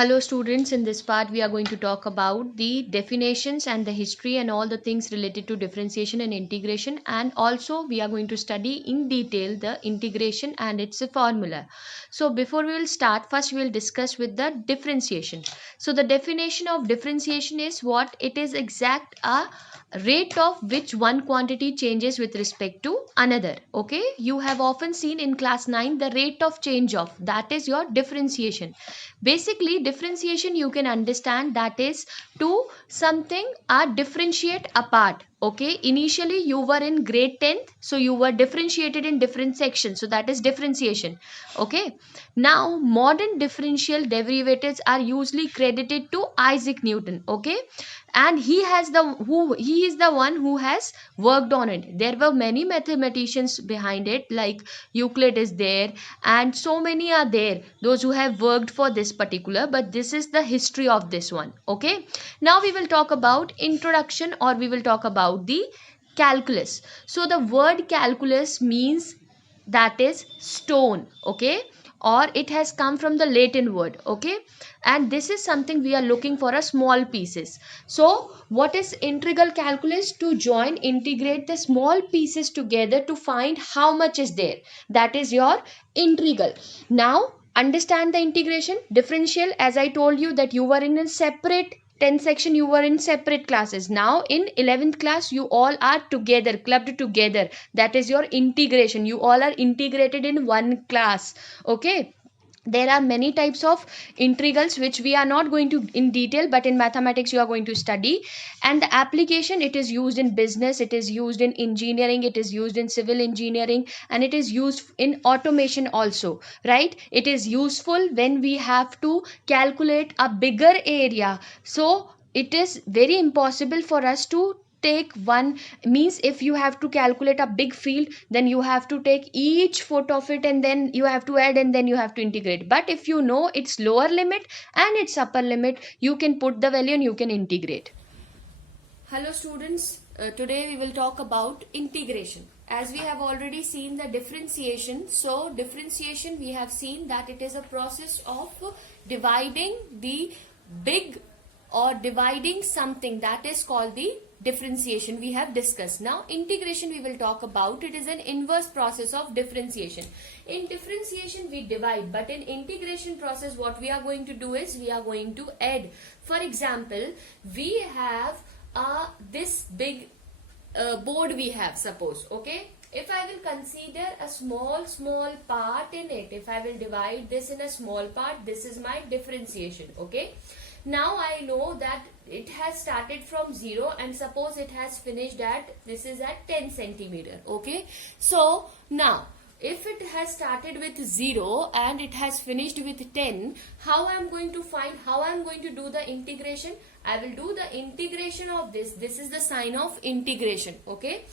Hello students, in this part we are going to talk about the definitions and the history and all the things related to differentiation and integration, and also we are going to study in detail the integration and its formula. So before we will start, first we will discuss with the differentiation. So the definition of differentiation is what it is: exact a rate of which one quantity changes with respect to another. Okay, you have often seen in class 9 the rate of change of, that is your differentiation. Basically differentiation you can understand, that is to something are differentiate apart. Okay, initially you were in grade 10th, so you were differentiated in different sections, so that is differentiation. Okay, now modern differential derivatives are usually credited to Isaac Newton. Okay, and he is the one who has worked on it. There were many mathematicians behind it, like Euclid is there, and so many are there, those who have worked for this particular, but this is the history of this one. Okay, now we will talk about introduction, or we will talk about the calculus. So the word calculus means, that is stone. Okay, or it has come from the Latin word. Okay, and this is something we are looking for a small pieces. So what is integral calculus? To join, integrate the small pieces together to find how much is there, that is your integral. Now understand the integration. Differential, as I told you that you were in a separate 10th section, you were in separate classes. Now in 11th class you all are together, clubbed together, that is your integration. You all are integrated in one class. Okay, there are many types of integrals which we are not going to in detail, but in mathematics you are going to study. And the application, it is used in business, it is used in engineering, it is used in civil engineering, and it is used in automation also, right? It is useful when we have to calculate a bigger area. So it is very impossible for us to take one, means if you have to calculate a big field, then you have to take each foot of it, and then you have to add, and then you have to integrate. But if you know its lower limit and its upper limit, you can put the value and you can integrate. Hello students, today we will talk about integration. As we have already seen the differentiation, so differentiation we have seen that it is a process of dividing the big, or dividing something, that is called the differentiation we have discussed. Now integration we will talk about, it is an inverse process of differentiation. In differentiation we divide, but in integration process what we are going to do is we are going to add. For example, we have this big board we have, suppose. Okay, if I will consider a small part in it, if I will divide this in a small part, this is my differentiation. Okay, now I know that it has started from 0, and suppose it has finished at, this is at 10 centimeter. Okay, so now if it has started with 0 and it has finished with 10, how I am going to find, how I am going to do the integration? I will do the integration of this. This is the sign of integration. Okay,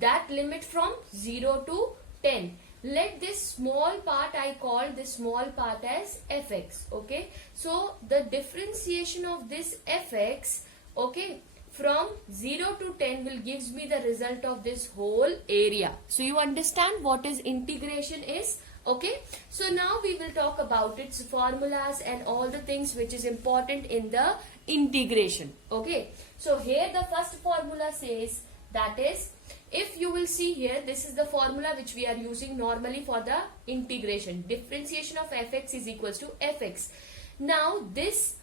that limit from 0 to 10. Let this small part, I call this small part as fx. Okay, so the differentiation of this fx, okay, from 0 to 10 will gives me the result of this whole area. So you understand what is integration is. Okay, so now we will talk about its formulas and all the things which is important in the integration. Okay, so here the first formula says, that is, if you will see here, this is the formula which we are using normally for the integration. Differentiation of fx is equals to fx. Now this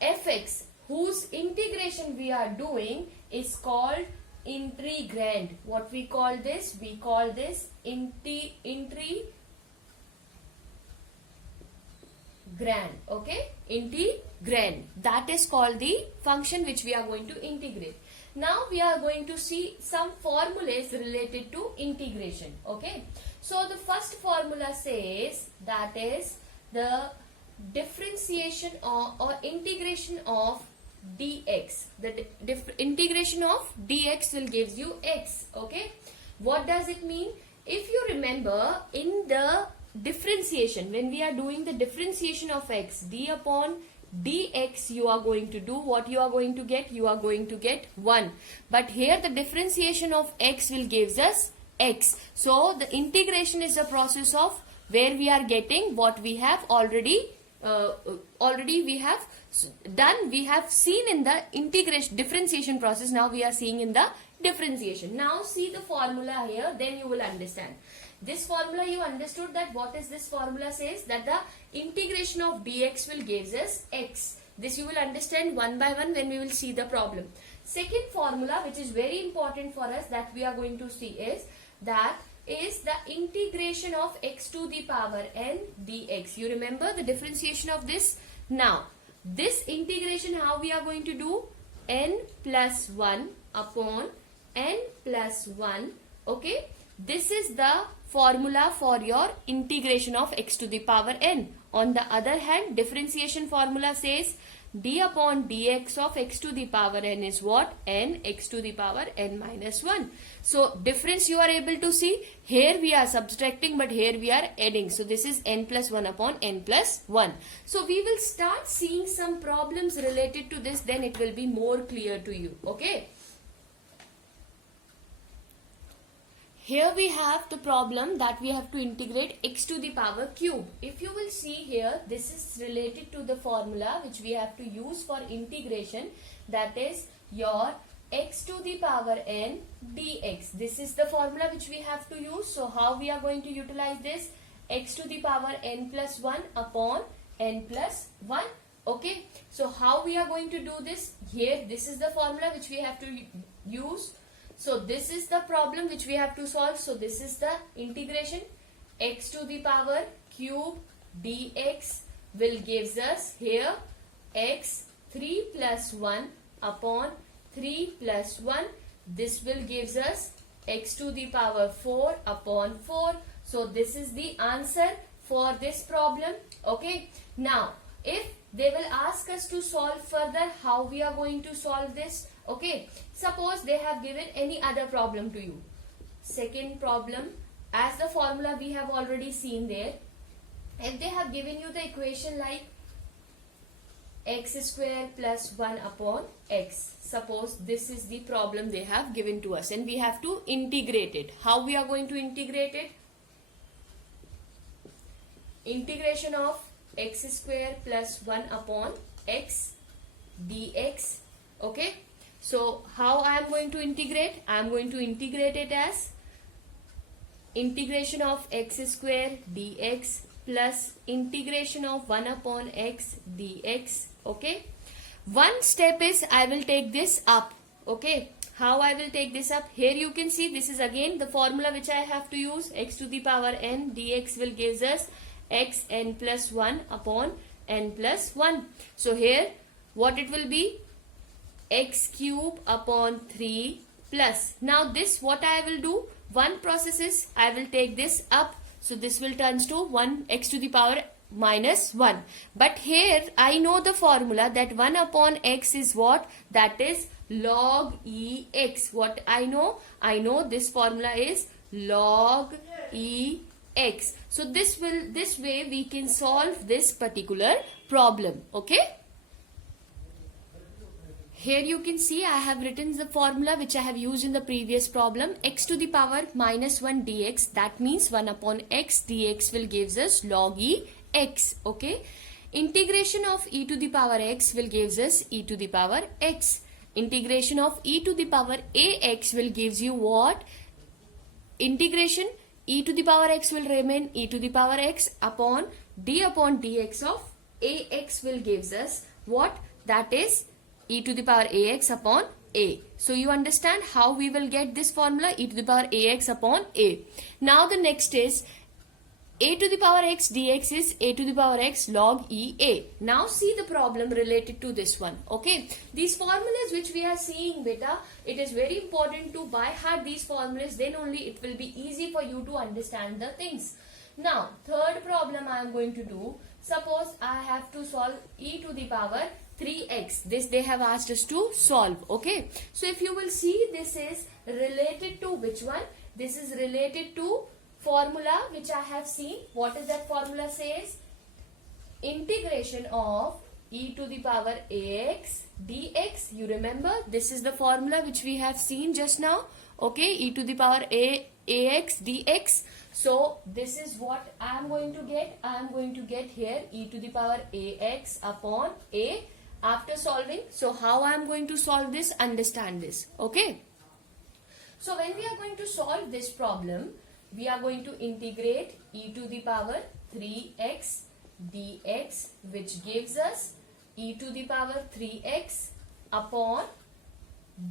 fx, whose integration we are doing, is called integrand. What we call this? We call this integrand. Okay, integrand. That is called the function which we are going to integrate. Now we are going to see some formulas related to integration. Okay, so the first formula says, that is the differentiation or integration of dx. The integration of dx will gives you x. Okay, what does it mean? If you remember, in the differentiation, when we are doing the differentiation of x, d upon dx, you are going to do what? You are going to get, you are going to get 1. But here the differentiation of x will gives us x. So the integration is the process of where we are getting what we have already already we have done, we have seen in the integration differentiation process. Now we are seeing in the differentiation. Now see the formula here, then you will understand. This formula you understood that what is this formula says, that the integration of dx will gives us x. This you will understand one by one when we will see the problem. Second formula which is very important for us that we are going to see is that is the integration of x to the power n dx. You remember the differentiation of this? Now this integration how we are going to do? N plus 1 upon n plus 1. Okay, this is the formula for your integration of x to the power n. On the other hand, differentiation formula says d upon dx of x to the power n is what? N x to the power n minus 1. So difference you are able to see. Here we are subtracting, but here we are adding. So this is n plus 1 upon n plus 1. So we will start seeing some problems related to this, then it will be more clear to you. Okay. Here we have the problem that we have to integrate x to the power cube. If you will see here, this is related to the formula which we have to use for integration, that is your x to the power n dx. This is the formula which we have to use. So how we are going to utilize this? X to the power n plus 1 upon n plus 1. Okay. So how we are going to do this? Here this is the formula which we have to use. So this is the problem which we have to solve. So this is the integration. X to the power cube dx will gives us here x 3 plus 1 upon 3 plus 1. This will gives us x to the power 4 upon 4. So this is the answer for this problem. Okay. Now if they will ask us to solve further, how we are going to solve this? Okay, suppose they have given any other problem to you. Second problem, as the formula we have already seen there, if they have given you the equation like x square plus 1 upon x, suppose this is the problem they have given to us and we have to integrate it. How we are going to integrate it? Integration of x square plus 1 upon x dx. Okay. So how I am going to integrate? I am going to integrate it as integration of x square dx plus integration of 1 upon x dx. Okay. One step is I will take this up. Okay. How I will take this up? Here you can see this is again the formula which I have to use. X to the power n dx will gives us x n plus 1 upon n plus 1. So here what it will be? X cube upon 3 plus. Now this what I will do? One process is I will take this up. So this will turns to 1 x to the power minus 1. But here I know the formula that 1 upon x is what? That is log e x. What I know? I know this formula is log e x. So this way we can solve this particular problem. Okay. Here you can see I have written the formula which I have used in the previous problem. X to the power minus 1 dx. That means 1 upon x dx will gives us log e x. Okay. Integration of e to the power x will gives us e to the power x. Integration of e to the power ax will gives you what? Integration e to the power x will remain e to the power x upon dx of ax will gives us what? That is e to the power ax upon a. So you understand how we will get this formula, e to the power ax upon a. Now the next is a to the power x dx is a to the power x log e a. Now see the problem related to this one. Okay, these formulas which we are seeing beta, it is very important to by heart these formulas, then only it will be easy for you to understand the things. Now third problem I am going to do. Suppose I have to solve e to the power 3x. This they have asked us to solve. Okay. So if you will see, this is related to which one? This is related to formula which I have seen. What is that formula says? Integration of e to the power ax dx. You remember this is the formula which we have seen just now. Okay. E to the power ax dx. So this is what I am going to get. I am going to get here e to the power ax upon a after solving. So how I am going to solve this? Understand this. Okay. So when we are going to solve this problem, we are going to integrate e to the power 3x dx, which gives us e to the power 3x upon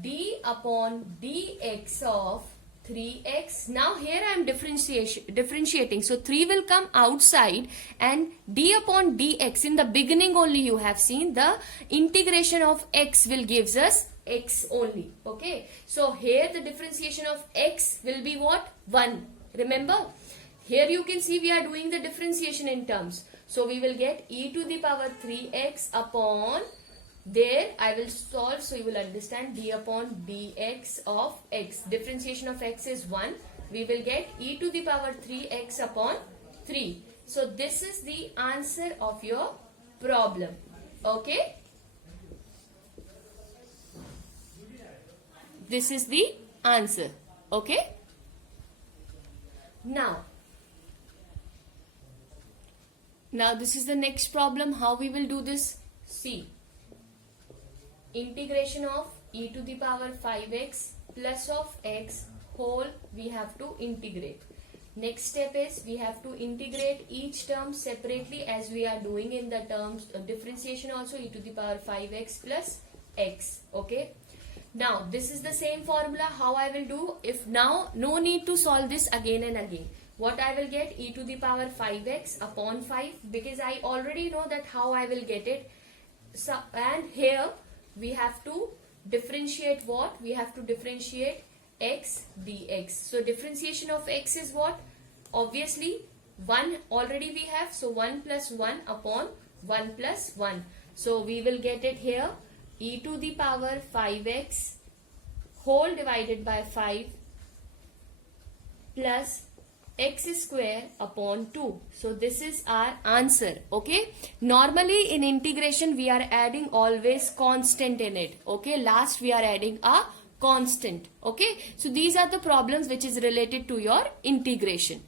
d upon dx of 3x. Now here I am differentiating. So 3 will come outside and d upon dx, in the beginning only you have seen the integration of x will gives us x only. Okay. So here the differentiation of x will be what? 1. Remember? Here you can see we are doing the differentiation in terms. So we will get e to the power 3x upon, there I will solve, so you will understand, d upon dx of x. Differentiation of x is 1. We will get e to the power 3x upon 3. So this is the answer of your problem. Okay. This is the answer. Okay. Now this is the next problem. How we will do this? See. Integration of e to the power 5x plus of x whole we have to integrate. Next step is we have to integrate each term separately as we are doing in the terms differentiation also, e to the power 5x plus x. Okay. Now this is the same formula. How I will do? If now no need to solve this again and again. What I will get? E to the power 5x upon 5, because I already know that how I will get it. So, and here we have to differentiate what? We have to differentiate x dx. So differentiation of x is what? Obviously 1 already we have. So 1 plus 1 upon 1 plus 1. So we will get it here. E to the power 5x whole divided by 5 plus x square upon 2. So this is our answer. Okay. Normally in integration we are adding always constant in it. Okay. Last we are adding a constant. Okay. So these are the problems which is related to your integration.